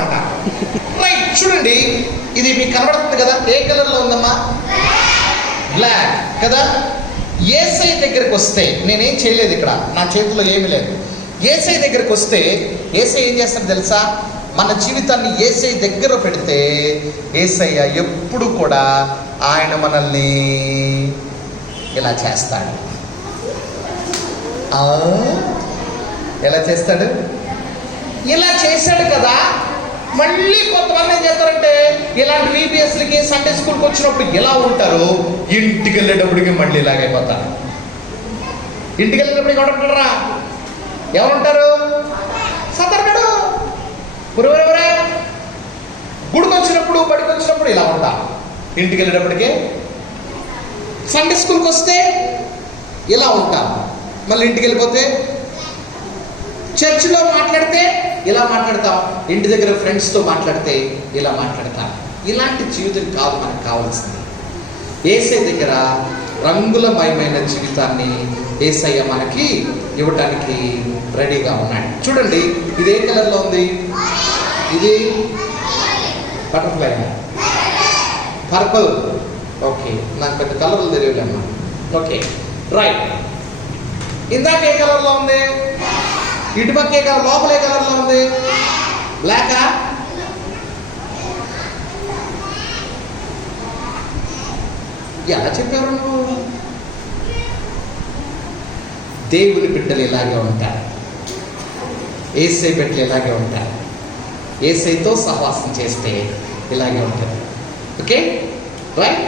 అంట. రైట్, చూడండి ఇది మీకు కనబడుతుంది కదా, ఏ కలర్ లో ఉందమ్మా? బ్లాక్ కదా. యేసయ్య దగ్గరికి వస్తే నేనేం చేయలేదు, ఇక్కడ నా చేతిలో ఏమీ లేదు. యేసయ్య దగ్గరికి వస్తే యేసయ్య ఏం చేస్తాడు తెలుసా? మన జీవితాన్ని యేసయ్య దగ్గర పెడితే యేసయ్య ఎప్పుడు కూడా ఆయన మనల్ని ఇలా చేస్తాడు. ఎలా చేస్తాడు? ఇలా చేశాడు కదా. మళ్ళీ కొంతమంది ఏం చేస్తారంటే ఇలాంటి VBSలకి సండే స్కూల్కి వచ్చినప్పుడు ఎలా ఉంటారు, ఇంటికి వెళ్ళేటప్పటికి మళ్ళీ ఇలాగైపోతారు. ఇంటికి వెళ్ళేటప్పటికి ఎవరుంటారా? ఎవరుంటారు? సతర్గడు. పురువరెవరే? గుడికి వచ్చినప్పుడు బడికి వచ్చినప్పుడు ఇలా ఉంటా, ఇంటికి వెళ్ళేటప్పటికే. సండే స్కూల్కి వస్తే ఇలా ఉంటాం, మళ్ళీ ఇంటికి వెళ్ళిపోతే చర్చిలో మాట్లాడితే ఇలా మాట్లాడతాం, ఇంటి దగ్గర ఫ్రెండ్స్తో మాట్లాడితే ఇలా మాట్లాడతాం. ఇలాంటి జీవితం కాదు మనకు కావాల్సింది. యేసయ్య దగ్గర రంగులమయమైన జీవితాన్ని యేసయ్య మనకి ఇవ్వటానికి రెడీగా ఉన్నాడు. చూడండి, ఇది ఏ కలర్లో ఉంది? ఇది బటర్ఫ్లై, పర్పుల్. ఓకే, నాకు పెద్ద కలర్లు తెలియలేమ్మా. Okay right. ఇందాక ఏ కలర్లో ఉంది? ఇటుపక్క ఏ కలర్? లోపల ఏ కలర్లో ఉంది? బ్లాకా? ఎలా చెప్పారు నువ్వు? దేవుని బిడ్డలు ఇలాగే ఉంటారు, యేసయ్య బిడ్డలు ఇలాగే ఉంటారు. యేసయ్యతో సహవాసం చేస్తే ఇలాగే ఉంటారు. Okay right.